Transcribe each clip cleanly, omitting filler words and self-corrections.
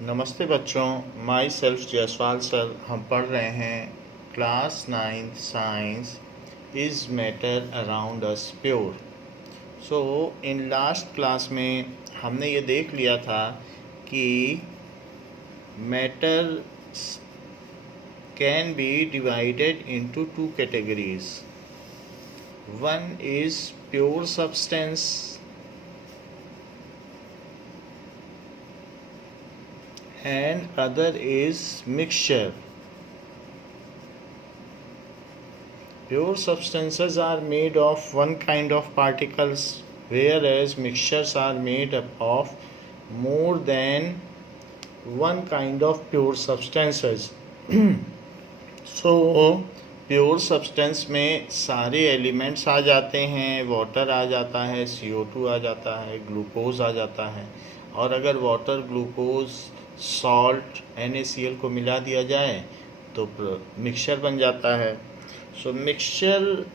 नमस्ते बच्चों, my self Jaiswal sir. हम पढ़ रहे हैं class 9th science is matter around us pure. So in last class में हमने ये देख लिया था कि matter can be divided into two categories. One is pure substance and other is mixture. Pure substances are made of one kind of particles, whereas mixtures are made up of more than one kind of pure substances. So pure substance में सारे elements आ जाते हैं, water आ जाता है, CO2 आ जाता है, glucose आ जाता है। और अगर वाटर, ग्लूकोज, सॉल्ट, NaCl को मिला दिया जाए तो मिक्सचर बन जाता है। So mixture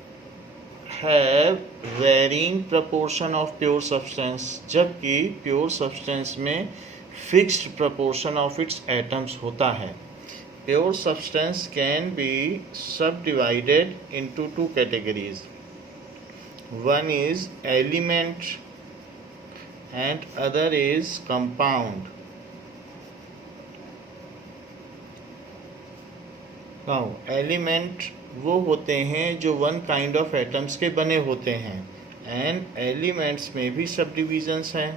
have varying proportion of pure substance, जबकि प्योर सब्सटेंस में fixed proportion of its atoms होता है। Pure substance can be subdivided into two categories. One is element and other is compound. Now, element वो होते हैं जो one kind of atoms के बने होते हैं, and elements में भी subdivisions हैं।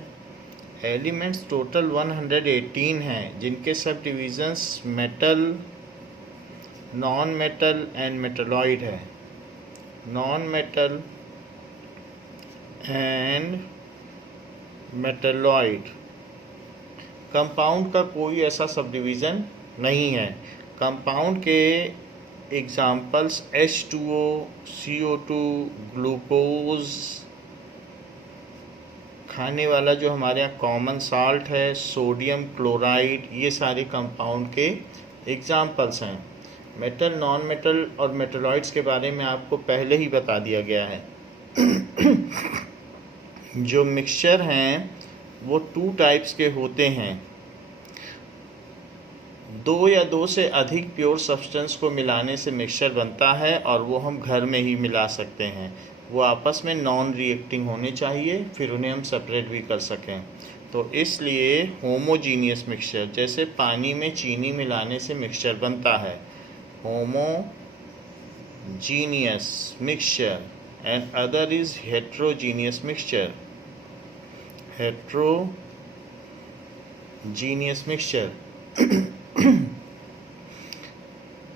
एलिमेंट्स टोटल 118 हैं, जिनके सब divisions metal, non metal and metalloid है। Non metal and metalloid. Compound का कोई ऐसा सब डिवीज़न नहीं है। कंपाउंड के एग्जाम्पल्स H2O, CO2, ग्लूकोज, खाने वाला जो हमारे यहाँ कॉमन साल्ट है, सोडियम क्लोराइड, ये सारे कंपाउंड के एग्जाम्पल्स हैं। मेटल, नॉन मेटल और मेटलॉइड्स के बारे में आपको पहले ही बता दिया गया है। जो मिक्सचर हैं वो टू टाइप्स के होते हैं। दो या दो से अधिक प्योर सब्सटेंस को मिलाने से मिक्सचर बनता है, और वो हम घर में ही मिला सकते हैं। वो आपस में नॉन रिएक्टिंग होने चाहिए, फिर उन्हें हम सेपरेट भी कर सकें। तो इसलिए होमोजीनियस मिक्सचर, जैसे पानी में चीनी मिलाने से मिक्सचर बनता है, homogeneous mixture, and other is heterogeneous mixture. Heterogeneous mixture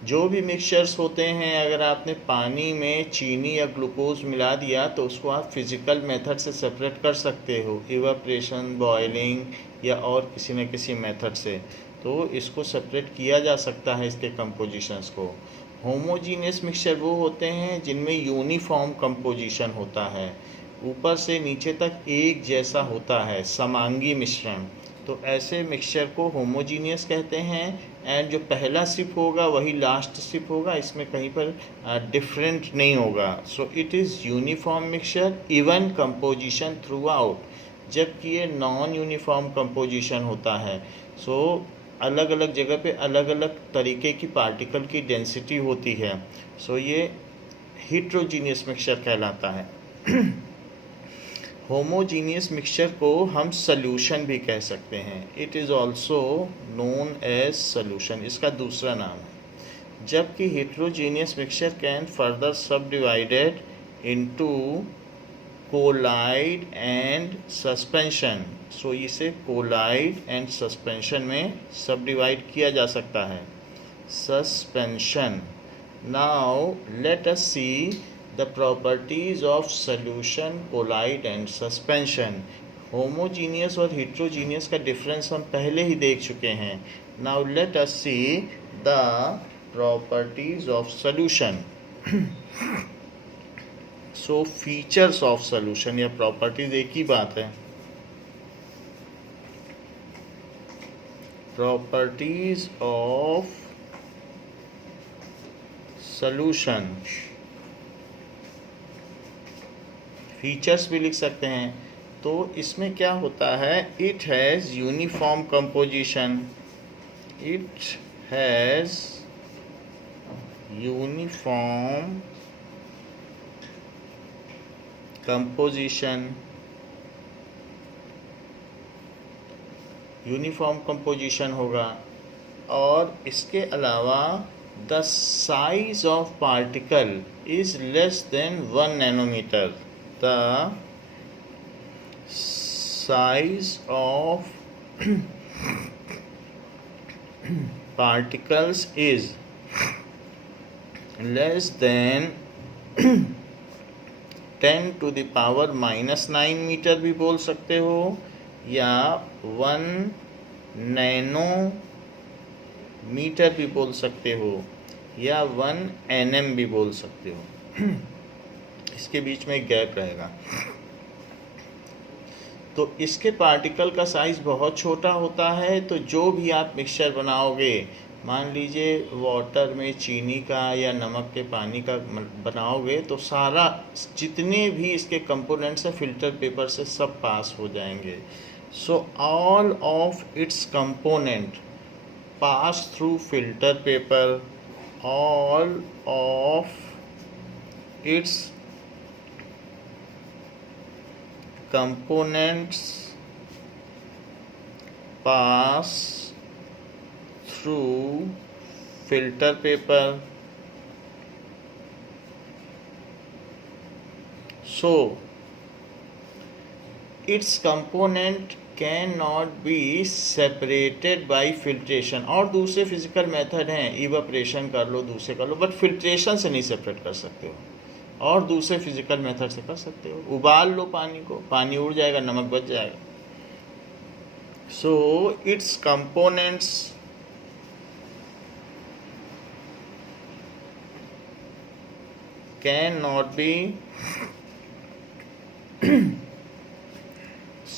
जो भी मिक्सचर्स होते हैं, अगर आपने पानी में चीनी या ग्लूकोज मिला दिया तो उसको आप फिज़िकल मेथड से सेपरेट कर सकते हो, इवेपोरेशन, बॉयलिंग या और किसी न किसी मेथड से। तो इसको सेपरेट किया जा सकता है, इसके कंपोजिशंस को। होमोजीनियस मिक्सचर वो होते हैं जिनमें यूनिफॉर्म कंपोजिशन होता है, ऊपर से नीचे तक एक जैसा होता है, समांगी मिश्रण। तो ऐसे मिक्सचर को होमोजीनियस कहते हैं। एंड जो पहला सिप होगा वही लास्ट सिप होगा, इसमें कहीं पर डिफरेंट नहीं होगा। सो it is uniform mixture, even composition through out, जबकि ये नॉन यूनिफॉर्म कंपोजिशन होता है। सो अलग अलग जगह पे अलग अलग तरीके की पार्टिकल की डेंसिटी होती है। सो ये हेट्रोजीनियस मिक्सचर कहलाता है। होमोजीनियस मिक्सचर को हम सॉल्यूशन भी कह सकते हैं। It is also known as solution, इसका दूसरा नाम है। जबकि heterogeneous mixture can further subdivided into colloid and suspension. So इसे कोलाइड एंड सस्पेंशन में सब डिवाइड किया जा सकता है। Suspension. Now let us see the properties of solution, collide and suspension। Homogeneous और heterogeneous का डिफरेंस हम पहले ही देख चुके हैं। Now let us see the properties of solution। So features of solution या properties एक ही बात है। Properties of solution, फीचर्स भी लिख सकते हैं। तो इसमें क्या होता है, it has uniform composition, it has uniform composition, uniform composition होगा। और इसके अलावा the size of particle is less than 1 nanometre, the size of particles is less than 10 to the power -9 metre भी बोल सकते हो, या 1 नैनो मीटर भी बोल सकते हो, या 1 nm भी बोल सकते हो। इसके बीच में एक गैप रहेगा। तो इसके पार्टिकल का साइज़ बहुत छोटा होता है, तो जो भी आप मिक्सचर बनाओगे, मान लीजिए वाटर में चीनी का या नमक के पानी का बनाओगे, तो सारा जितने भी इसके कंपोनेंट्स हैं फिल्टर पेपर से सब पास हो जाएंगे। So all of its component pass through filter paper, all of its components pass through filter paper. So its component cannot be separated by filtration. और दूसरे फिजिकल मेथड हैं, इवेपोरेशन कर लो, दूसरे कर लो, बट फिल्ट्रेशन से नहीं सेपरेट कर सकते हो। और दूसरे फिजिकल मेथड से कर सकते हो, उबाल लो पानी को, पानी उड़ जाएगा, नमक बच जाएगा। So it's components can not be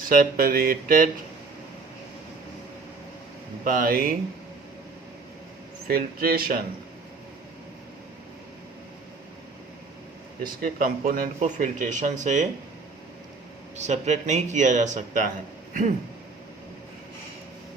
separated by filtration. इसके कंपोनेंट को फिल्ट्रेशन से सेपरेट नहीं किया जा सकता है।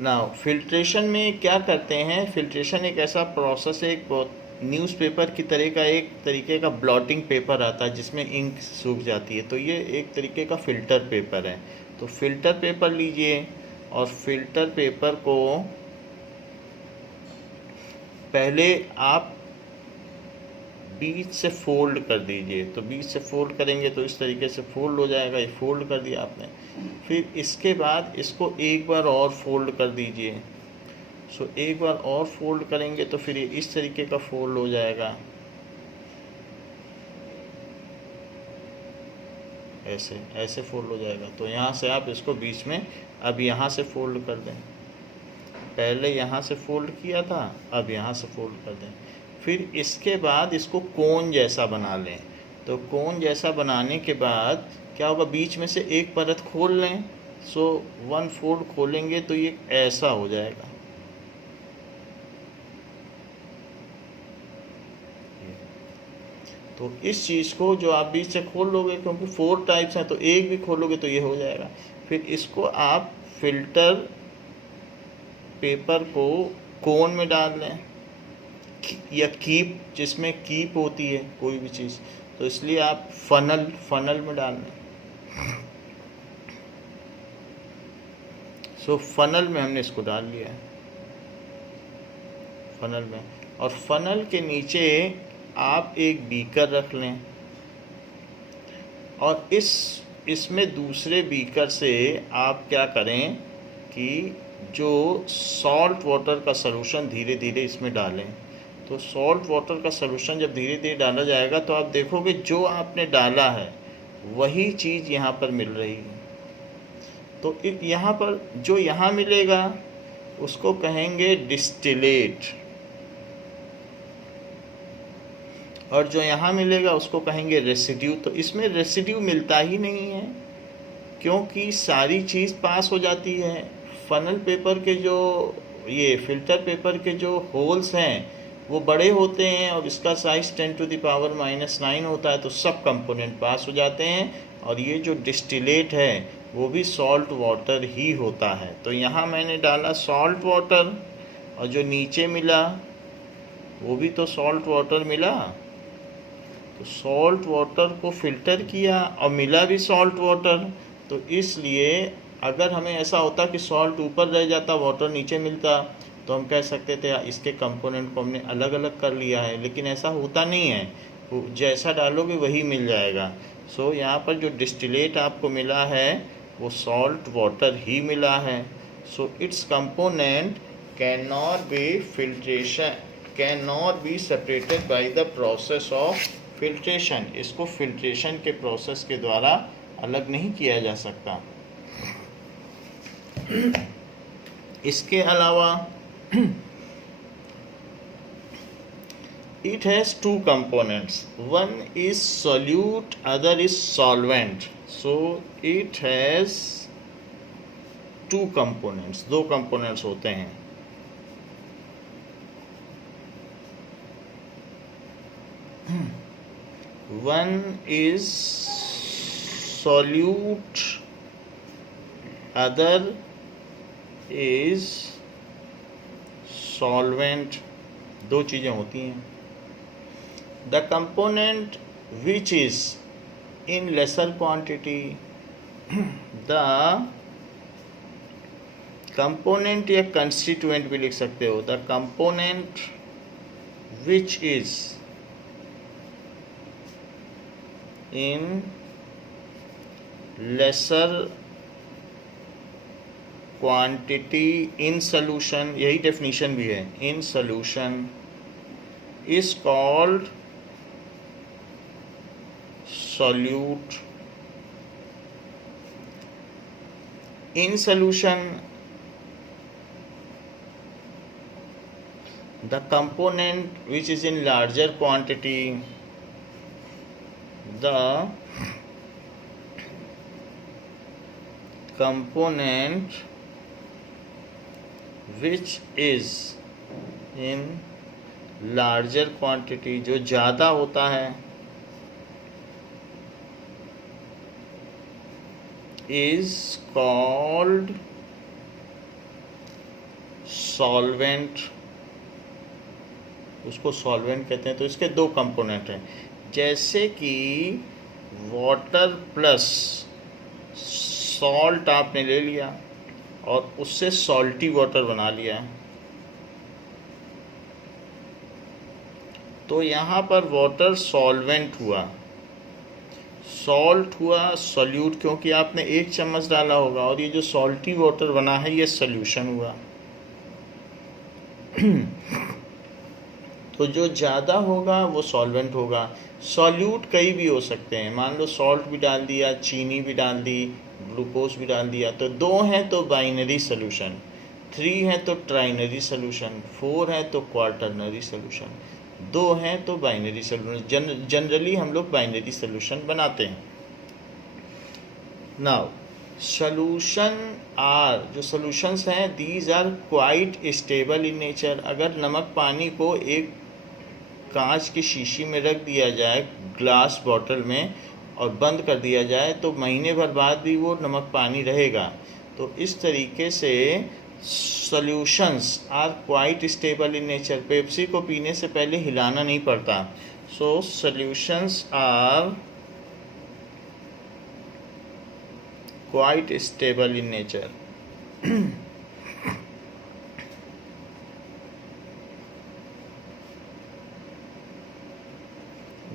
नाउ फिल्ट्रेशन में क्या करते हैं, फिल्ट्रेशन एक ऐसा प्रोसेस है, एक बहुत न्यूज़पेपर की तरह का एक तरीके का ब्लॉटिंग पेपर आता है जिसमें इंक सूख जाती है, तो ये एक तरीके का फ़िल्टर पेपर है। तो फिल्टर पेपर लीजिए और फिल्टर पेपर को पहले आप बीच से फोल्ड कर दीजिए। तो बीच से फोल्ड करेंगे तो इस तरीके से फोल्ड हो जाएगा, ये फोल्ड कर दिया आपने। फिर इसके बाद इसको एक बार और फोल्ड कर दीजिए। सो एक बार और फोल्ड करेंगे तो फिर ये इस तरीके का फोल्ड हो जाएगा, ऐसे ऐसे फोल्ड हो जाएगा। तो यहाँ से आप इसको बीच में अब यहाँ से फोल्ड कर दें, पहले यहाँ से फोल्ड किया था, अब यहाँ से फोल्ड कर दें। फिर इसके बाद इसको कोन जैसा बना लें। तो कोन जैसा बनाने के बाद क्या होगा, बीच में से एक परत खोल लें। सो 1/4 खोलेंगे तो ये ऐसा हो जाएगा। तो इस चीज़ को जो आप बीच से खोल लोगे, क्योंकि 4 टाइप्स हैं तो एक भी खोलोगे तो ये हो जाएगा। फिर इसको आप फिल्टर पेपर को कोन में डाल लें या कीप, जिसमें कीप होती है कोई भी चीज़, तो इसलिए आप फनल में डाल लें। सो फनल में हमने इसको डाल लिया है, फनल में। और फनल के नीचे आप एक बीकर रख लें और इसमें दूसरे बीकर से आप क्या करें कि जो सॉल्ट वाटर का सलूशन धीरे धीरे इसमें डालें। तो सॉल्ट वाटर का सलूशन जब धीरे धीरे डाला जाएगा तो आप देखोगे जो आपने डाला है वही चीज़ यहाँ पर मिल रही है। तो यहाँ पर जो यहाँ मिलेगा उसको कहेंगे डिस्टिलेट, और जो यहाँ मिलेगा उसको कहेंगे रेसिड्यू। तो इसमें रेसिड्यू मिलता ही नहीं है क्योंकि सारी चीज़ पास हो जाती है। फनल पेपर के जो ये फिल्टर पेपर के जो होल्स हैं वो बड़े होते हैं और इसका साइज 10⁻⁻⁹ होता है, तो सब कंपोनेंट पास हो जाते हैं। और ये जो डिस्टिलेट है वो भी सॉल्ट वाटर ही होता है। तो यहाँ मैंने डाला सॉल्ट वाटर, और जो नीचे मिला वो भी तो सॉल्ट वाटर मिला। तो सॉल्ट वाटर को फिल्टर किया और मिला भी सॉल्ट वाटर। तो इसलिए अगर हमें ऐसा होता कि सॉल्ट ऊपर रह जाता, वाटर नीचे मिलता, तो हम कह सकते थे इसके कंपोनेंट को हमने अलग अलग कर लिया है, लेकिन ऐसा होता नहीं है। जैसा डालोगे वही मिल जाएगा। सो यहाँ पर जो डिस्टिलेट आपको मिला है वो सॉल्ट वाटर ही मिला है। So it's component can not be separated by the process of filtration. इसको फिल्ट्रेशन के प्रोसेस के द्वारा अलग नहीं किया जा सकता। इसके अलावा it has two components, one is solute, other is solvent. So it has two components, दो components होते हैं। One is solute, other is solvent। दो चीज़ें होती हैं। The component which is in lesser quantity, the component या constituent भी लिख सकते हो। The component which is in lesser quantity in solution, यही definition भी है, in solution is called solute। In solution, the component which is in larger quantity, the component which is in larger quantity, जो ज़्यादा होता है, is called solvent। उसको solvent कहते हैं। तो इसके दो कंपोनेंट हैं, जैसे कि वाटर प्लस सॉल्ट आपने ले लिया और उससे सॉल्टी वाटर बना लिया, तो यहाँ पर वाटर सॉल्वेंट हुआ, सॉल्ट हुआ सॉल्यूट, क्योंकि आपने 1 चम्मच डाला होगा, और ये जो सॉल्टी वाटर बना है ये सॉल्यूशन हुआ। तो जो ज़्यादा होगा वो सॉल्वेंट होगा। सॉल्यूट कई भी हो सकते हैं, मान लो सॉल्ट भी डाल दिया, चीनी भी डाल दी, ग्लूकोज भी डाल दिया। तो 2 हैं तो बाइनरी सोल्यूशन, 3 हैं तो ट्राइनरी सोल्यूशन, 4 हैं तो क्वार्टरनरी सोल्यूशन। 2 हैं तो बाइनरी सोल्यूशन। जनरली हम लोग बाइनरी सोल्यूशन बनाते हैं। नाउ सॉल्यूशन आर, जो सॉल्यूशंस हैं these are quite stable in nature. अगर नमक पानी को एक कांच की शीशी में रख दिया जाए, ग्लास बॉटल में, और बंद कर दिया जाए, तो महीने भर बाद भी वो नमक पानी रहेगा। तो इस तरीके से solutions are quite stable in nature. Pepsi को पीने से पहले हिलाना नहीं पड़ता। So solutions are quite stable in nature.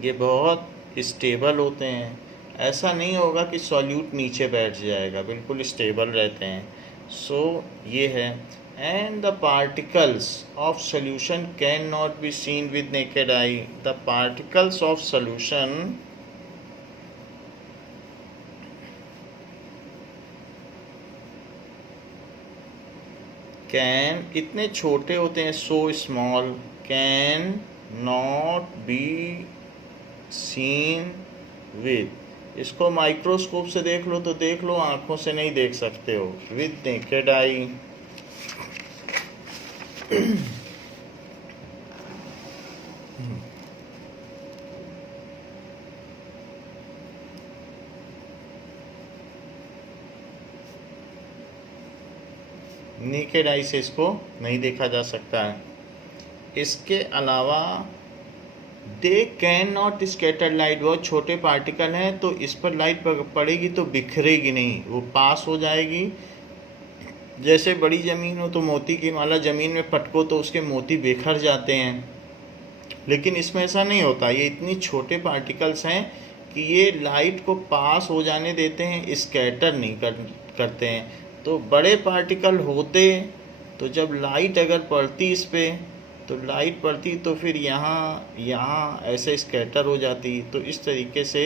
ये बहुत स्टेबल होते हैं। ऐसा नहीं होगा कि सॉल्यूट नीचे बैठ जाएगा, बिल्कुल स्टेबल रहते हैं। सो ये है। And the particles of solution can not be seen with naked eye. The particles of solution can, इतने छोटे होते हैं, so small, can not be seen with. इसको माइक्रोस्कोप से देख लो तो देख लो, आंखों से नहीं देख सकते हो, with naked eye. Naked eye से इसको नहीं देखा जा सकता है। इसके अलावा दे कैन नॉट स्कैटर लाइट, बहुत छोटे पार्टिकल हैं तो इस पर लाइट पड़ेगी तो बिखरेगी नहीं, वो पास हो जाएगी। जैसे बड़ी ज़मीन हो तो मोती की माला ज़मीन में पटको तो उसके मोती बिखर जाते हैं, लेकिन इसमें ऐसा नहीं होता। ये इतनी छोटे पार्टिकल्स हैं कि ये लाइट को पास हो जाने देते हैं, स्कैटर नहीं करते हैं। तो बड़े पार्टिकल होते तो जब लाइट अगर पड़ती इस पर तो लाइट पड़ती तो फिर यहाँ ऐसे स्कैटर हो जाती। तो इस तरीके से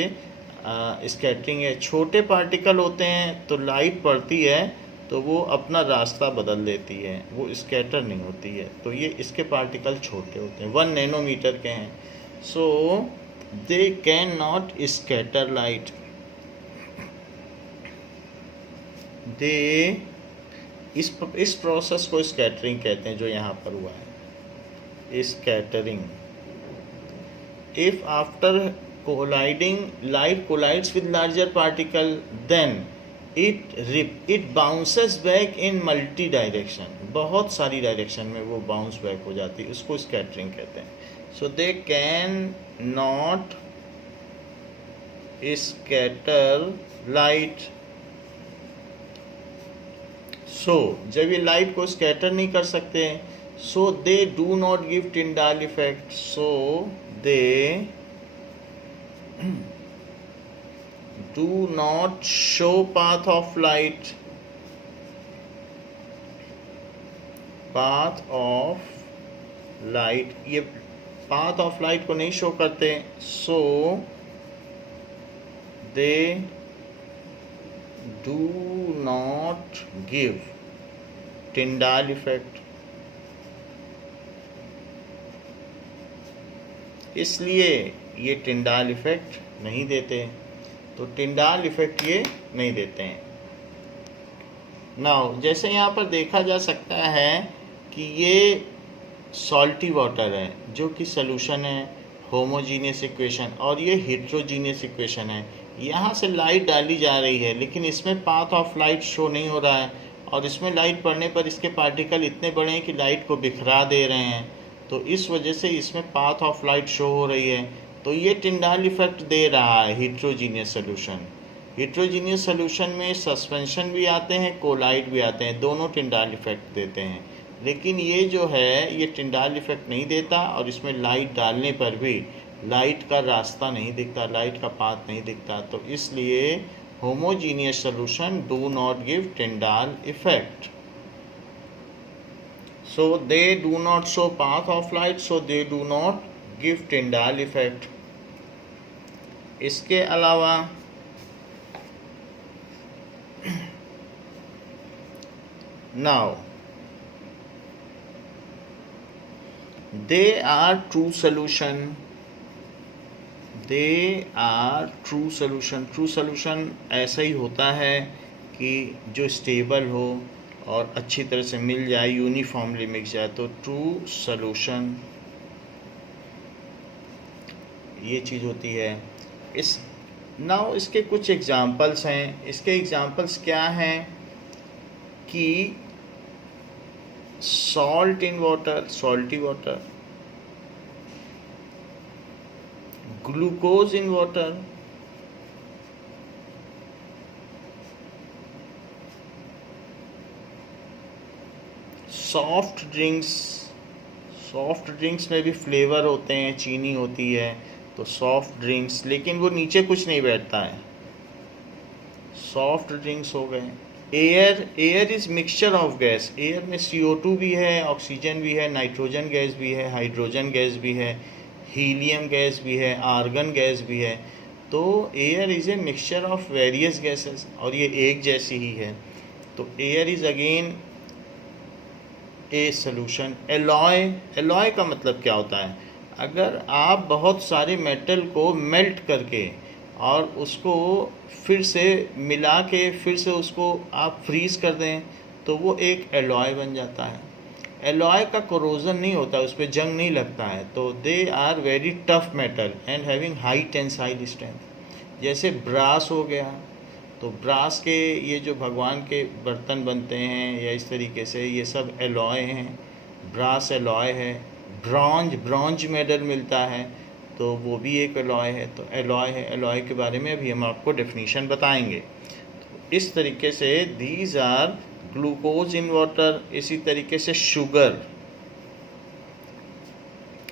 स्कैटरिंग है। छोटे पार्टिकल होते हैं तो लाइट पड़ती है तो वो अपना रास्ता बदल देती है, वो स्कैटर नहीं होती है। तो ये इसके पार्टिकल छोटे होते हैं, 1 नैनोमीटर के हैं। So they can not scatter light. दे इस प्रोसेस को स्कैटरिंग कहते हैं जो यहाँ पर हुआ है, scattering. If after colliding light collides with larger particle then it bounces back in multi direction, बहुत सारी डायरेक्शन में वो बाउंस बैक हो जाती है, उसको स्कैटरिंग कहते हैं। So they can not scatter light. So जब ये लाइट को स्कैटर नहीं कर सकते, so they do not give Tyndall effect. So they do not show path of light, path of light, ये path of light को नहीं शो करते। so they do not give Tyndall effect, इसलिए ये टिंडाल इफेक्ट नहीं देते। तो Tyndall effect ये नहीं देते हैं। नाउ जैसे यहाँ पर देखा जा सकता है कि ये सॉल्टी वाटर है जो कि सॉल्यूशन है होमोजीनियस इक्वेशन, और ये हेट्रोजीनियस इक्वेशन है। यहाँ से लाइट डाली जा रही है लेकिन इसमें पाथ ऑफ लाइट शो नहीं हो रहा है, और इसमें लाइट पड़ने पर इसके पार्टिकल इतने बड़े हैं कि लाइट को बिखरा दे रहे हैं। तो इस वजह से इसमें पाथ ऑफ लाइट शो हो रही है। तो ये टिंडाल इफेक्ट दे रहा है हेट्रोजीनियस सोल्यूशन। हेट्रोजीनियस सोल्यूशन में सस्पेंशन भी आते हैं, कोलाइड भी आते हैं, दोनों टिंडाल इफेक्ट देते हैं। लेकिन ये जो है ये टिंडाल इफेक्ट नहीं देता, और इसमें लाइट डालने पर भी लाइट का रास्ता नहीं दिखता, लाइट का पाथ नहीं दिखता। तो इसलिए homogeneous solution do not give Tyndall effect. So they do not show path of light, so they do not give Tyndall effect. इसके अलावा now they are true solution. They are true solution. True solution ऐसा ही होता है कि जो stable हो और अच्छी तरह से मिल जाए, यूनिफॉर्मली मिक्स जाए, तो ट्रू सॉल्यूशन ये चीज़ होती है। नाउ इसके कुछ एग्जांपल्स हैं। इसके एग्जांपल्स क्या हैं कि salt in water, salty water, glucose in water, soft drinks. Soft drinks में भी फ्लेवर होते हैं, चीनी होती है, तो सॉफ्ट ड्रिंक्स, लेकिन वो नीचे कुछ नहीं बैठता है, सॉफ्ट ड्रिंक्स हो गए। Air is mixture of gas. Air में CO2 भी है, ऑक्सीजन भी है, नाइट्रोजन गैस भी है, हाइड्रोजन गैस भी है, हीलियम गैस भी है, आर्गन गैस भी है। तो air is a mixture of various gases, और ये एक जैसी ही है। तो air is again a solution. Alloy का मतलब क्या होता है? अगर आप बहुत सारे मेटल को मेल्ट करके और उसको फिर से मिला के फिर से उसको आप फ्रीज़ कर दें तो वो एक एलॉय बन जाता है। एलॉय का कोरोजन नहीं होता, उस पर जंग नहीं लगता है। तो they are very tough metal and having high tensile strength. जैसे ब्रास हो गया, तो ब्रास के ये जो भगवान के बर्तन बनते हैं या इस तरीके से, ये सब एलॉय हैं, ब्रास एलॉय है। ब्रॉन्ज मेडल मिलता है तो वो भी एक एलॉय है। तो एलॉय है, एलॉय के बारे में अभी हम आपको डेफिनेशन बताएंगे। तो इस तरीके से these are glucose in water. इसी तरीके से शुगर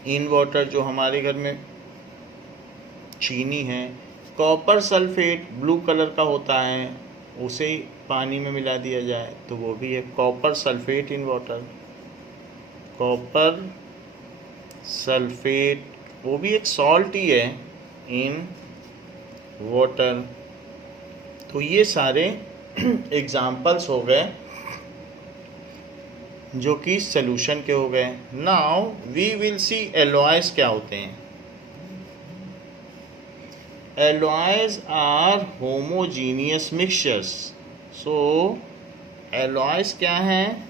इन वाटर, जो हमारे घर में चीनी है। कॉपर सल्फेट ब्लू कलर का होता है, उसे ही पानी में मिला दिया जाए तो वो भी है copper sulphate in water. Copper sulphate वो भी एक सॉल्ट ही है इन वाटर। तो ये सारे एग्जाम्पल्स हो गए जो कि सॉल्यूशन के हो गए। Now we will see alloys क्या होते हैं। Alloys are homogeneous mixtures. So alloys क्या हैं?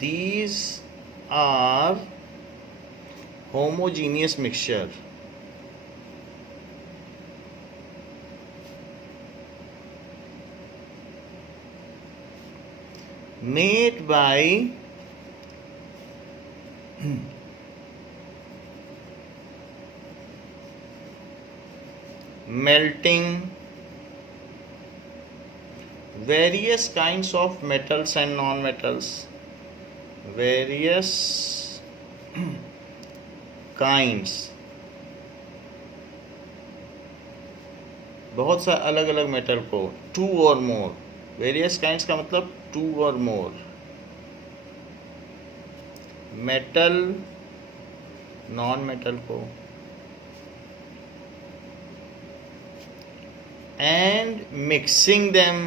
These are homogeneous mixture. made by melting various kinds of metals and non-metals. Various kinds, बहुत सा अलग अलग मेटल को, टू और मोर। वेरियस काइंड्स का मतलब टू और मोर। मेटल नॉन मेटल को, एंड मिक्सिंग देम,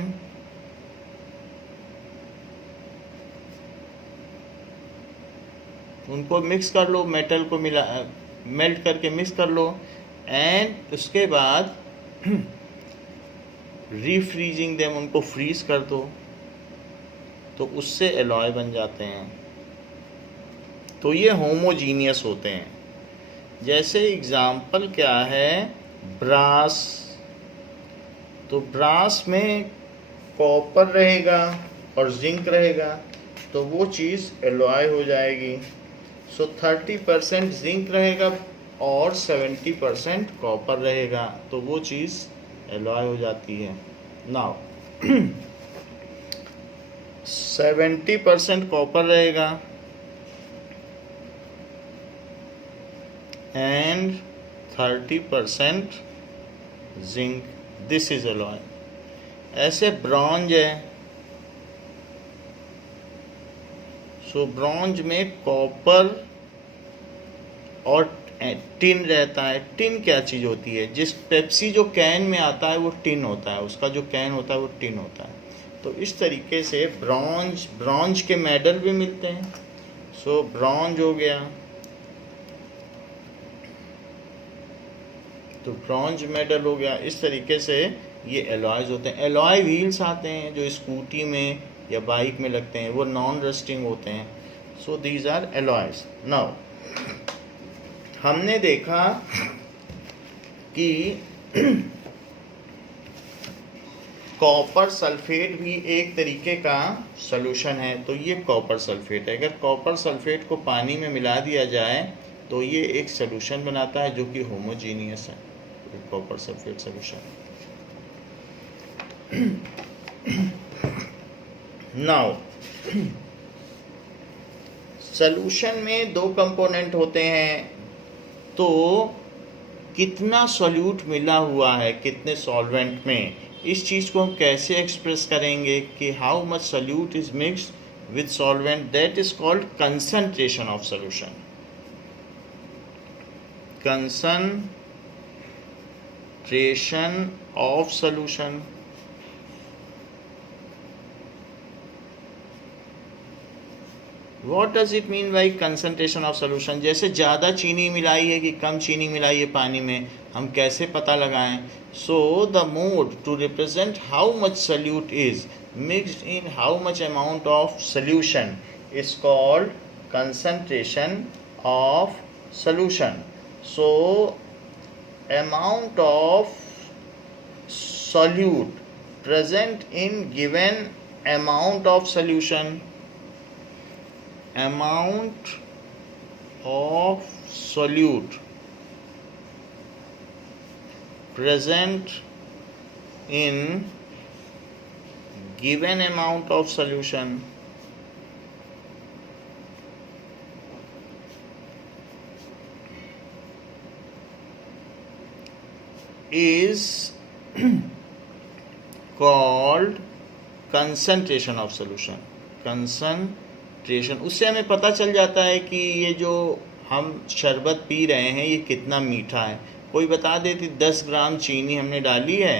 उनको मिक्स कर लो, मेटल को मिला मेल्ट करके मिक्स कर लो, एंड उसके बाद रीफ्रीजिंग देम, उनको फ्रीज कर दो तो उससे एलॉय बन जाते हैं। तो ये होमोजीनियस होते हैं। जैसे एग्जाम्पल क्या है, ब्रास। तो ब्रास में कॉपर रहेगा और जिंक रहेगा तो वो चीज़ एलॉय हो जाएगी। सो 30% जिंक रहेगा और 70% कॉपर रहेगा तो वो चीज़ एलॉय हो जाती है। नाउ 70% कॉपर रहेगा and 30% zinc, this is alloy. ऐसे ब्रॉन्ज है। सो ब्रॉन्ज में कॉपर और टिन रहता है। टिन क्या चीज़ होती है? जिस पेप्सी जो कैन में आता है वो टिन होता है, उसका जो कैन होता है वो टिन होता है। तो इस तरीके से ब्रॉन्ज के मेडल भी मिलते हैं। सो ब्रॉन्ज हो गया, तो ब्रॉन्ज मेडल हो गया। इस तरीके से ये एलॉयज होते हैं। एलॉय व्हील्स आते हैं जो स्कूटी में या बाइक में लगते हैं, वो नॉन रस्टिंग होते हैं। So these are alloys. Now हमने देखा कि कॉपर सल्फेट भी एक तरीके का सॉल्यूशन है। तो ये कॉपर सल्फेट है। अगर कॉपर सल्फेट को पानी में मिला दिया जाए तो ये एक सॉल्यूशन बनाता है जो कि होमोजीनियस है, copper sulphate solution. Now solution में दो कंपोनेंट होते हैं। तो कितना सॉल्यूट मिला हुआ है कितने सॉल्वेंट में, इस चीज़ को हम कैसे एक्सप्रेस करेंगे कि how much solute is mixed with solvent, that is called concentration of solution. Concentration of solution. What does it mean by concentration of solution? जैसे ज़्यादा चीनी मिलाई है कि कम चीनी मिलाई है पानी में, हम कैसे पता लगाएं? So the mode to represent how much solute is mixed in how much amount of solution is called concentration of solution. So amount of solute present in given amount of solution, amount of solute present in given amount of solution is called concentration of solution. concentration, उससे हमें पता चल जाता है कि ये जो हम शरबत पी रहे हैं ये कितना मीठा है. कोई बता देती 10 ग्राम चीनी हमने डाली है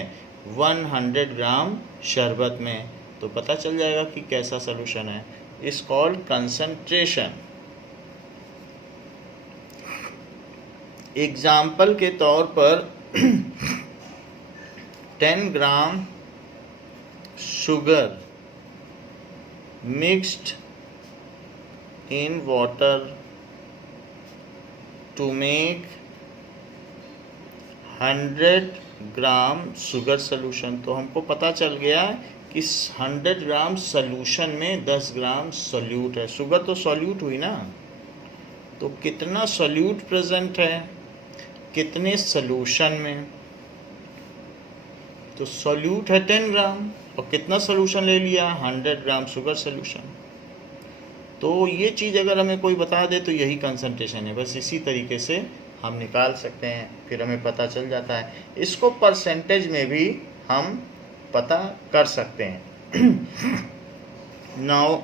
100 ग्राम शरबत में, तो पता चल जाएगा कि कैसा सॉल्यूशन है. इस कॉल्ड कंसंट्रेशन. एग्जाम्पल के तौर पर 10 gram sugar mixed in water to make 100 gram sugar solution. तो हमको पता चल गया कि 100 ग्राम सॉल्यूशन में 10 ग्राम सॉल्यूट है. शुगर तो सॉल्यूट हुई ना, तो कितना सॉल्यूट प्रेजेंट है कितने सॉल्यूशन में. तो सॉल्यूट है 10 ग्राम और कितना सॉल्यूशन ले लिया 100 ग्राम शुगर सॉल्यूशन. तो ये चीज़ अगर हमें कोई बता दे तो यही कंसंट्रेशन है. बस इसी तरीके से हम निकाल सकते हैं, फिर हमें पता चल जाता है. इसको परसेंटेज में भी हम पता कर सकते हैं. नाउ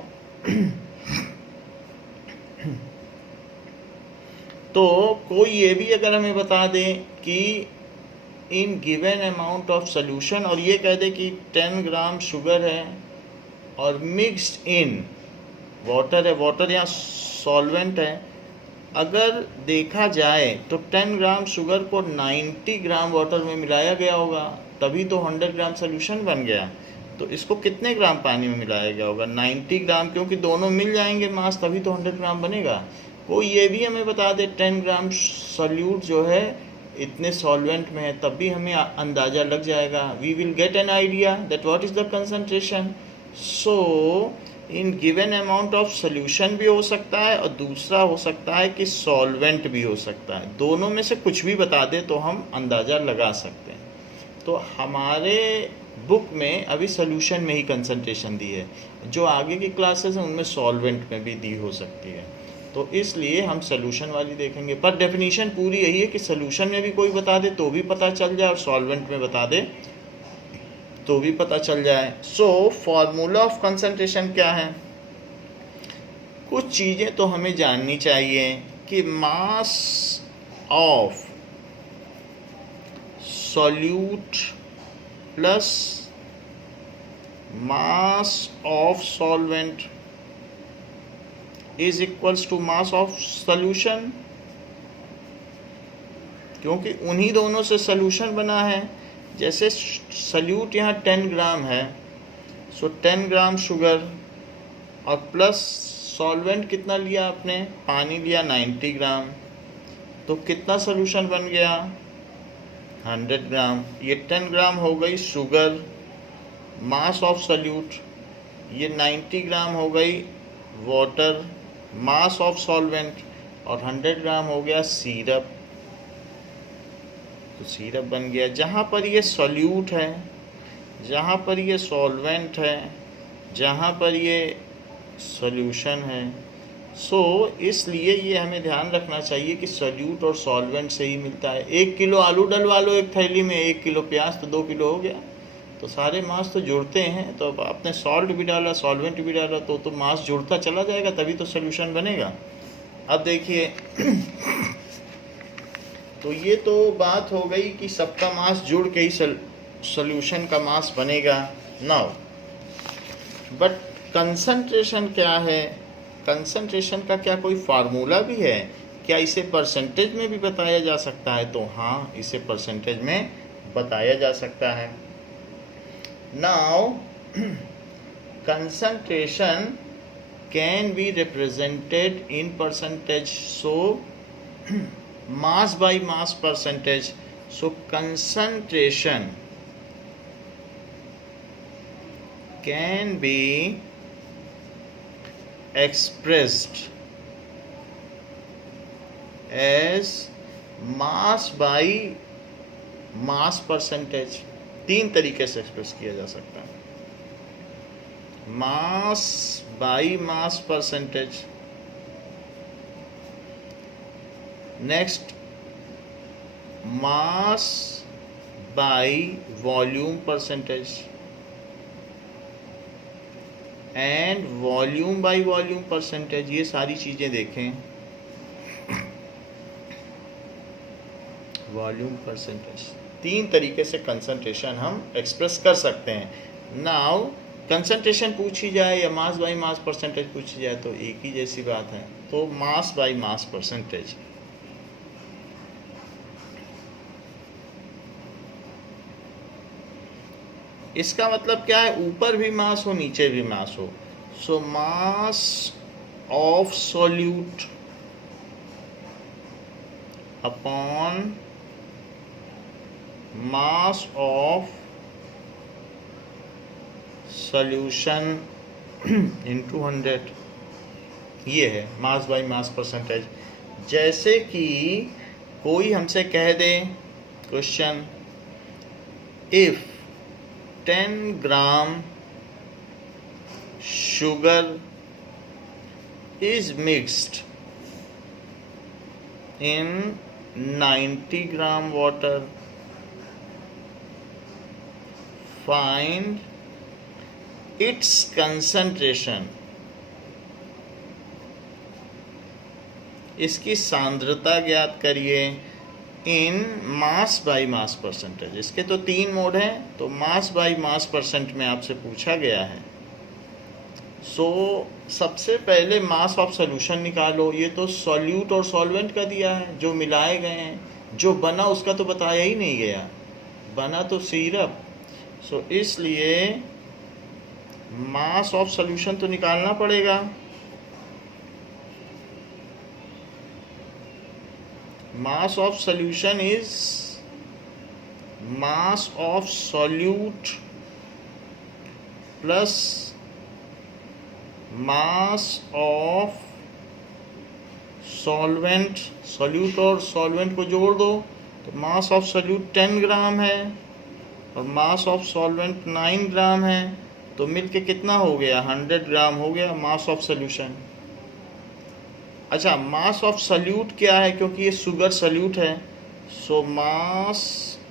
तो कोई ये भी अगर हमें बता दे कि इन गिवन अमाउंट ऑफ सोल्यूशन, और ये कह दे कि 10 ग्राम शुगर है और मिक्स्ड इन वाटर है, वाटर यहाँ सॉल्वेंट है. अगर देखा जाए तो 10 ग्राम शुगर को 90 ग्राम वाटर में मिलाया गया होगा, तभी तो 100 ग्राम सोल्यूशन बन गया. तो इसको कितने ग्राम पानी में मिलाया गया होगा 90 ग्राम, क्योंकि दोनों मिल जाएंगे मास, तभी तो 100 ग्राम बनेगा. कोई ये भी हमें बता दे 10 ग्राम सॉल्यूट जो है इतने सॉल्वेंट में है, तब भी हमें अंदाज़ा लग जाएगा. We will get an idea that what is the concentration. So in given amount of solution भी हो सकता है और दूसरा हो सकता है कि सॉल्वेंट भी हो सकता है. दोनों में से कुछ भी बता दे तो हम अंदाज़ा लगा सकते हैं. तो हमारे बुक में अभी सोल्यूशन में ही कंसंट्रेशन दी है, जो आगे की क्लासेस हैं उनमें सॉल्वेंट में भी दी हो सकती है. तो इसलिए हम सोल्यूशन वाली देखेंगे. पर डेफिनेशन पूरी यही है कि सोल्यूशन में भी कोई बता दे तो भी पता चल जाए और सॉल्वेंट में बता दे तो भी पता चल जाए. सो फॉर्मूला ऑफ कंसंट्रेशन क्या है. कुछ चीज़ें तो हमें जाननी चाहिए कि mass of solute plus mass of solvent is equals to mass of solution, क्योंकि उन्हीं दोनों से सॉल्यूशन बना है. जैसे सॉल्यूट यहाँ 10 ग्राम है, सो 10 ग्राम शुगर और प्लस सॉल्वेंट कितना लिया आपने, पानी लिया 90 ग्राम, तो कितना सॉल्यूशन बन गया 100 ग्राम. ये 10 ग्राम हो गई शुगर मास ऑफ सॉल्यूट, ये 90 ग्राम हो गई वाटर मास ऑफ सॉल्वेंट, और 100 ग्राम हो गया सिरप. तो सिरप बन गया. जहाँ पर ये सॉल्यूट है, जहाँ पर ये सॉल्वेंट है, जहाँ पर ये सॉल्यूशन है. सो इसलिए ये हमें ध्यान रखना चाहिए कि सॉल्यूट और सॉल्वेंट से ही मिलता है. 1 किलो आलू डलवा लो एक थैली में, 1 किलो प्याज, तो 2 किलो हो गया. तो सारे मास तो जुड़ते हैं. तो आपने सॉल्ट भी डाला सॉल्वेंट भी डाला तो मास जुड़ता चला जाएगा, तभी तो सॉल्यूशन बनेगा. अब देखिए तो ये तो बात हो गई कि सबका मास जुड़ के ही सॉल्यूशन का मास बनेगा. नाउ बट कंसंट्रेशन क्या है, कंसंट्रेशन का क्या कोई फार्मूला भी है, क्या इसे परसेंटेज में भी बताया जा सकता है. तो हाँ, इसे परसेंटेज में बताया जा सकता है. Now concentration can be represented in percentage, so mass by mass percentage. So concentration can be expressed as mass by mass percentage। 3 तरीके से एक्सप्रेस किया जा सकता है, मास by mass percentage, next mass by volume percentage, and volume by volume percentage. ये सारी चीजें देखें, वॉल्यूम परसेंटेज। 3 तरीके से कंसंट्रेशन हम एक्सप्रेस कर सकते हैं। नाउ कंसंट्रेशन पूछी जाए या मास बाई मास परसेंटेज पूछी जाए तो एक ही जैसी बात है, तो मास बाई मास परसेंटेज। इसका मतलब क्या है, ऊपर भी मास हो नीचे भी मास हो। So mass of solute upon mass of solution into 100, ये है मास बाई मास परसेंटेज। जैसे कि कोई हमसे कह दे question, if 10 gram sugar is mixed in 90 gram water, find its concentration। इसकी सांद्रता ज्ञात करिए इन मास बाई मास परसेंटेज। इसके तो 3 मोड हैं, तो मास बाई मास परसेंट में आपसे पूछा गया है। सो सबसे पहले मास ऑफ सॉल्यूशन निकालो। ये तो सॉल्यूट और सॉल्वेंट का दिया है, जो मिलाए गए हैं। जो बना उसका तो बताया ही नहीं गया, बना तो सिरप। सो इसलिए मास ऑफ सॉल्यूशन तो निकालना पड़ेगा। Mass of solution is mass of solute plus mass of solvent। solute और solvent को जोड़ दो तो mass of solute 10 ग्राम है और mass of solvent 9 ग्राम है, तो मिलके कितना हो गया, 100 ग्राम हो गया mass of solution। अच्छा, मास ऑफ सल्यूट क्या है, क्योंकि ये शुगर सल्यूट है। सो मास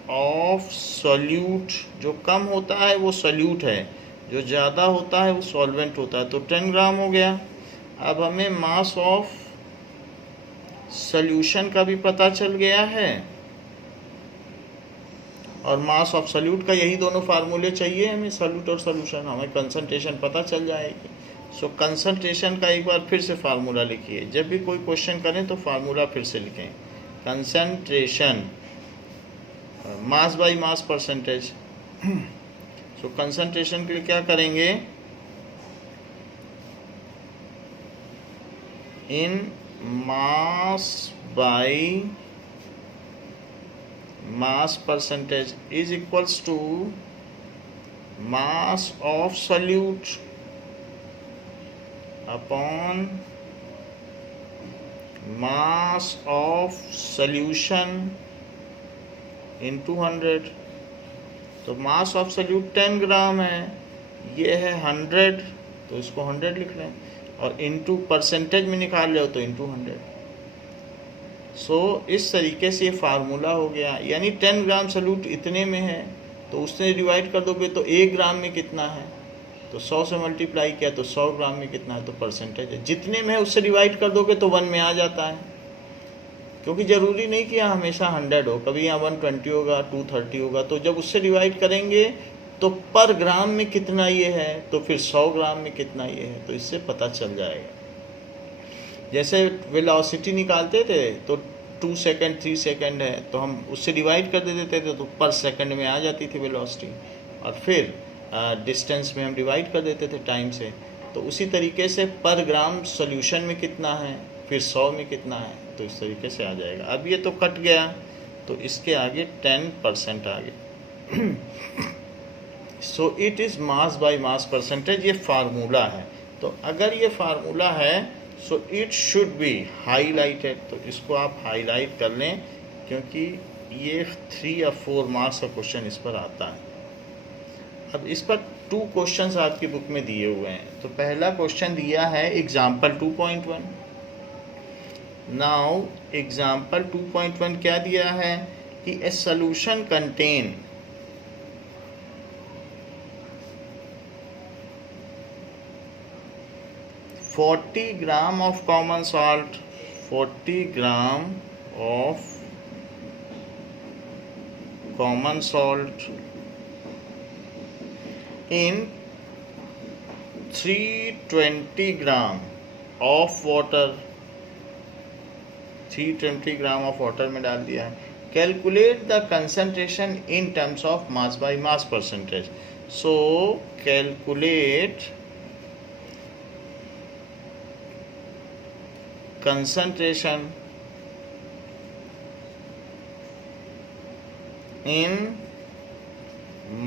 ऑफ सल्यूट, जो कम होता है वो सल्यूट है, जो ज़्यादा होता है वो सॉल्वेंट होता है। तो 10 ग्राम हो गया। अब हमें मास ऑफ सल्यूशन का भी पता चल गया है और मास ऑफ सल्यूट का, यही दोनों फार्मूले चाहिए हमें, सल्यूट और सल्यूशन। हमें कंसंट्रेशन पता चल जाएगी। सो कंसंट्रेशन का एक बार फिर से फार्मूला लिखिए। जब भी कोई क्वेश्चन करें तो फार्मूला फिर से लिखें। Concentration mass by mass percentage. So concentration के लिए क्या करेंगे, in mass by mass percentage is equals to mass of solute upon mass of solution into 100। तो मास ऑफ सॉल्यूट 10 ग्राम है, ये है 100, तो इसको 100 लिख लें और इनटू परसेंटेज में निकाल लो तो इनटू 100। सो इस तरीके से ये फार्मूला हो गया। यानी 10 ग्राम सॉल्यूट इतने में है, तो उससे डिवाइड कर दोगे तो 1 ग्राम में कितना है, तो 100 से मल्टीप्लाई किया तो 100 ग्राम में कितना है, तो परसेंटेज है। जितने में है उससे डिवाइड कर दोगे तो 1 में आ जाता है, क्योंकि ज़रूरी नहीं कि यहाँ हमेशा 100 हो, कभी यहाँ 120 होगा, 230 होगा। तो जब उससे डिवाइड करेंगे तो पर ग्राम में कितना ये है, तो फिर 100 ग्राम में कितना ये है, तो इससे पता चल जाएगा। जैसे वेलोसिटी निकालते थे तो 2 सेकेंड 3 सेकेंड है, तो हम उससे डिवाइड कर देते थे तो पर सेकेंड में आ जाती थी वेलोसिटी, और फिर डिस्टेंस में हम डिवाइड कर देते थे टाइम से। तो उसी तरीके से पर ग्राम सॉल्यूशन में कितना है, फिर 100 में कितना है, तो इस तरीके से आ जाएगा। अब ये तो कट गया, तो इसके आगे 10% आ गया। सो it is mass by mass percentage, ये फार्मूला है। तो अगर ये फार्मूला है so it should be highlighted, तो इसको आप हाईलाइट कर लें क्योंकि ये 3 या 4 मार्क्स का क्वेश्चन इस पर आता है। अब इस पर 2 क्वेश्चंस आपकी बुक में दिए हुए हैं। तो पहला क्वेश्चन दिया है एग्जाम्पल 2.1। नाउ एग्जाम्पल 2.1 क्या दिया है कि ए solution contain 40 gram of common salt, 40 gram of common salt in 320 gram of water, 320 gram of water में डाल दिया है। Calculate the concentration in terms of mass by mass percentage. So calculate concentration in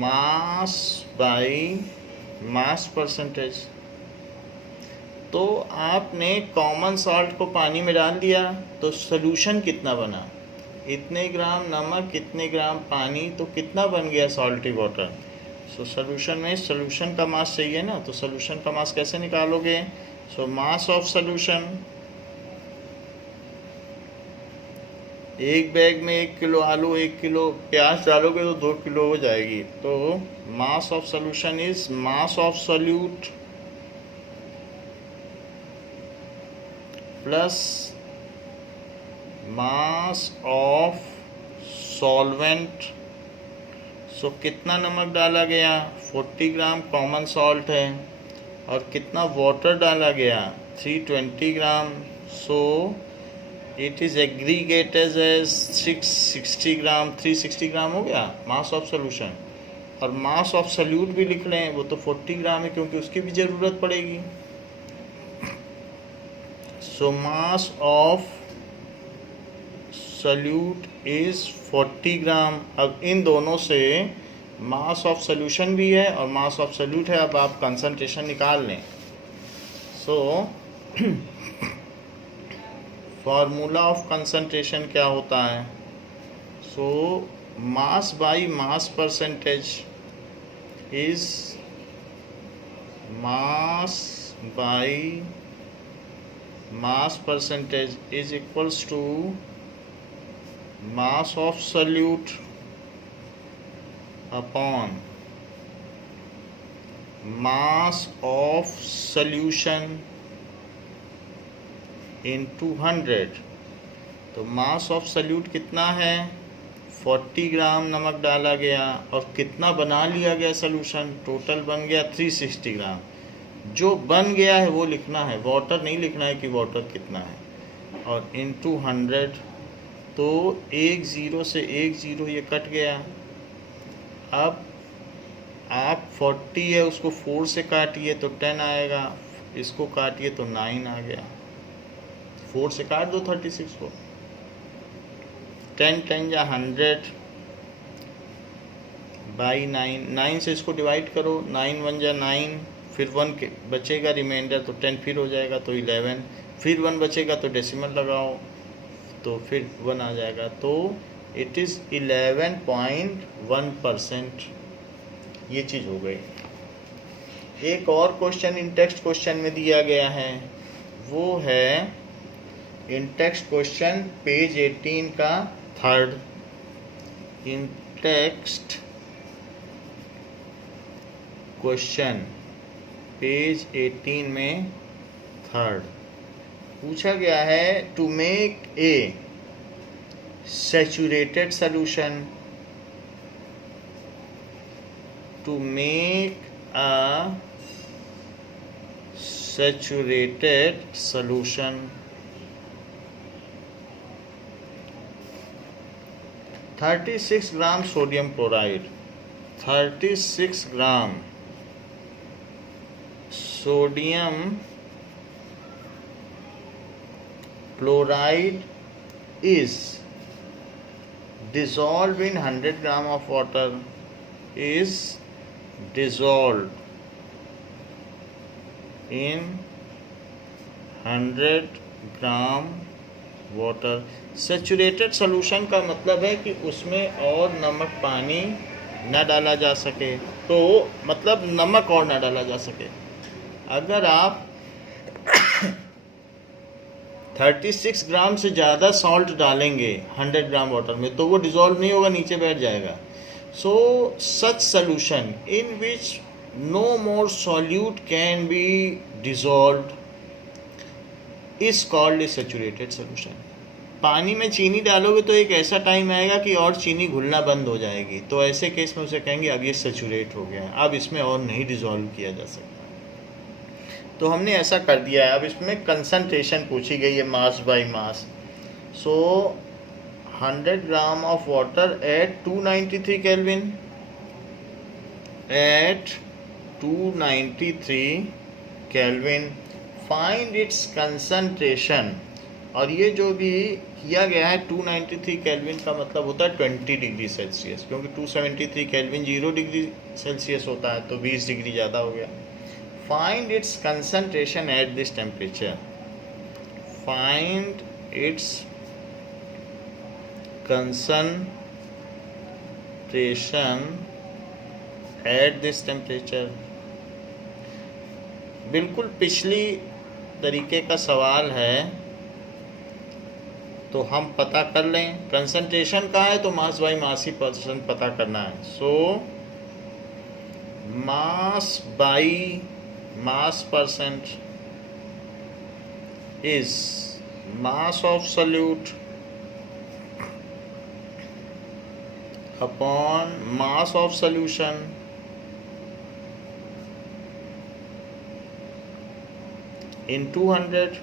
mass by mass percentage। तो आपने common salt को पानी में डाल दिया तो सोल्यूशन कितना बना, इतने ग्राम नमक, इतने ग्राम पानी, तो कितना बन गया सॉल्टी वाटर। सो सोल्यूशन में सोल्यूशन का मास चाहिए ना, तो सोल्यूशन का मास कैसे निकालोगे। सो मास ऑफ सोल्यूशन, एक बैग में 1 किलो आलू 1 किलो प्याज डालोगे तो 2 किलो हो जाएगी। तो mass of solution is mass of solute plus mass of solvent. So कितना नमक डाला गया, 40 ग्राम कॉमन सॉल्ट है, और कितना वाटर डाला गया, 320 gram. So it is aggregated as 660 gram, 360 gram हो गया मास ऑफ सोल्यूशन। और मास ऑफ सल्यूट भी लिख लें, वो तो 40 ग्राम है क्योंकि उसकी भी ज़रूरत पड़ेगी। सो मास ऑफ सल्यूट इज़ 40 ग्राम। अब इन दोनों से मास ऑफ सॉल्यूशन भी है और मास ऑफ सल्यूट है। अब आप कंसंट्रेशन निकाल लें। सो फार्मूला ऑफ कंसंट्रेशन क्या होता है। So mass by mass percentage is mass by mass percentage is equals to mass of solute upon mass of solution into 100। तो मास ऑफ सल्यूट कितना है, 40 ग्राम नमक डाला गया और कितना बना लिया गया सोल्यूशन, टोटल बन गया 360 ग्राम। जो बन गया है वो लिखना है, वाटर नहीं लिखना है कि वाटर कितना है। और इंटू 100, तो 1 0 से 1 0 ये कट गया। अब आप 40 है उसको 4 से काटिए तो 10 आएगा, इसको काटिए तो 9 आ गया। 4 से काट दो 36 को, 10 10 या 100 बाई 9, 9 से इसको डिवाइड करो, 9 1 या 9, फिर 1 के बचेगा रिमाइंडर तो 10 फिर हो जाएगा तो 11, फिर 1 बचेगा तो डेसिमल लगाओ तो फिर 1 आ जाएगा। तो इट इज़ 11.1%। ये चीज़ हो गई। एक और क्वेश्चन इन टेक्स्ट क्वेश्चन में दिया गया है, वो है इन टेक्स्ट क्वेश्चन पेज 18 का third. In text question page 18 में थर्ड पूछा गया है to make a saturated solution, to make a saturated solution 36 gram sodium chloride, 36 gram sodium chloride is dissolved in 100 gram of water, is dissolved in 100 gram water. Saturated solution का मतलब है कि उसमें और नमक पानी न डाला जा सके, तो मतलब नमक और न डाला जा सके। अगर आप 36 ग्राम से ज़्यादा सॉल्ट डालेंगे 100 ग्राम वाटर में तो वो डिज़ोल्व नहीं होगा, नीचे बैठ जाएगा। So such solution in which no more solute can be dissolved is called a saturated solution. पानी में चीनी डालोगे तो एक ऐसा टाइम आएगा कि और चीनी घुलना बंद हो जाएगी, तो ऐसे केस में उसे कहेंगे अब ये सेचुरेट हो गया है, अब इसमें और नहीं डिज़ोल्व किया जा सकता। तो हमने ऐसा कर दिया है। अब इसमें कंसंट्रेशन पूछी गई है, mass by mass. So 100 gram of water at 293 kelvin, at 293 kelvin find its concentration. और ये जो भी किया गया है 293 केल्विन का मतलब होता है 20 डिग्री सेल्सियस, क्योंकि 273 केल्विन 0 डिग्री सेल्सियस होता है, तो 20 डिग्री ज़्यादा हो गया। Find its concentration at this temperature. Find its concentration at this temperature. बिल्कुल पिछली तरीके का सवाल है, तो हम पता कर लें। कंसंट्रेशन का है तो मास बाई मास ही परसेंट पता करना है। So mass by mass percent is mass of solute upon mass of solution into 100।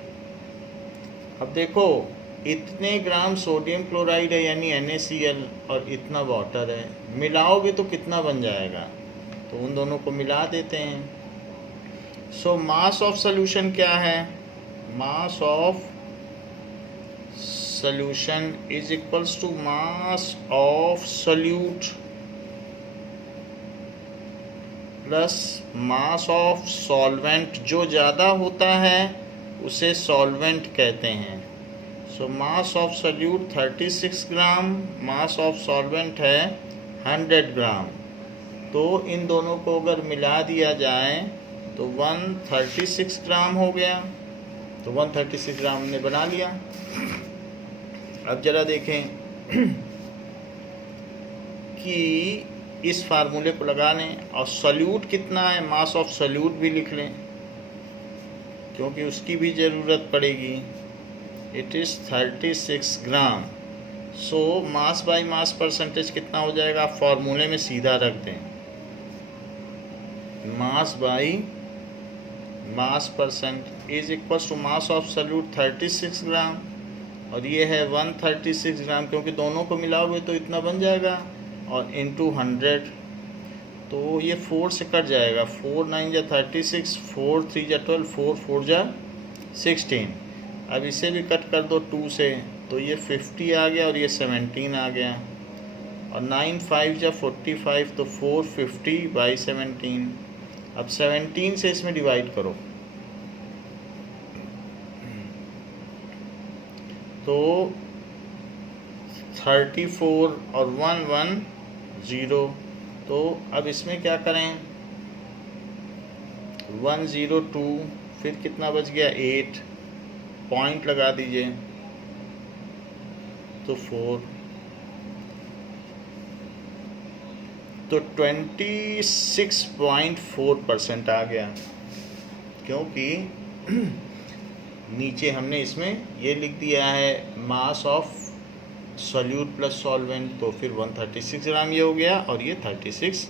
अब देखो इतने ग्राम सोडियम क्लोराइड है यानी NaCl और इतना वाटर है, मिलाओगे तो कितना बन जाएगा, तो उन दोनों को मिला देते हैं। सो मास ऑफ सोल्यूशन क्या है, mass of solution is equals to mass of solute plus mass of solvent. जो ज़्यादा होता है उसे सॉल्वेंट कहते हैं। So mass of solute 36 gram, mass of solvent है 100 ग्राम। तो इन दोनों को अगर मिला दिया जाए तो 136 ग्राम हो गया। तो 136 ग्राम ने बना लिया। अब जरा देखें कि इस फार्मूले को लगा लें और सोल्यूट कितना है, मास ऑफ सोल्यूट भी लिख लें क्योंकि उसकी भी ज़रूरत पड़ेगी। It is 36 gram. So mass by mass percentage कितना हो जाएगा, आप फार्मूले में सीधा रख दें, mass by mass percent is equal to mass of solute 36 gram और ये है 136 ग्राम, क्योंकि दोनों को मिलाओगे तो इतना बन जाएगा, और इंटू 100। तो ये 4 से कट जाएगा, 4 9 जा 36, 4 3 जा 12, 4 4 जा 16। अब इसे भी कट कर दो 2 से, तो ये 50 आ गया और ये 17 आ गया, और 9 5 जा 45, तो 450 बाई 17। अब 17 से इसमें डिवाइड करो तो 34 और 1 1 0। तो अब इसमें क्या करें, 102, फिर कितना बच गया 8, पॉइंट लगा दीजिए तो 4, तो 26.4% आ गया, क्योंकि नीचे हमने इसमें ये लिख दिया है mass of solute plus solvent, तो फिर 136 ग्राम ये हो गया और ये 36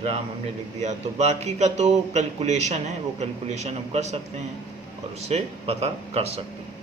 ग्राम हमने लिख दिया। तो बाकी का तो कैलकुलेशन है, वो कैलकुलेशन हम कर सकते हैं और उससे पता कर सकते हैं।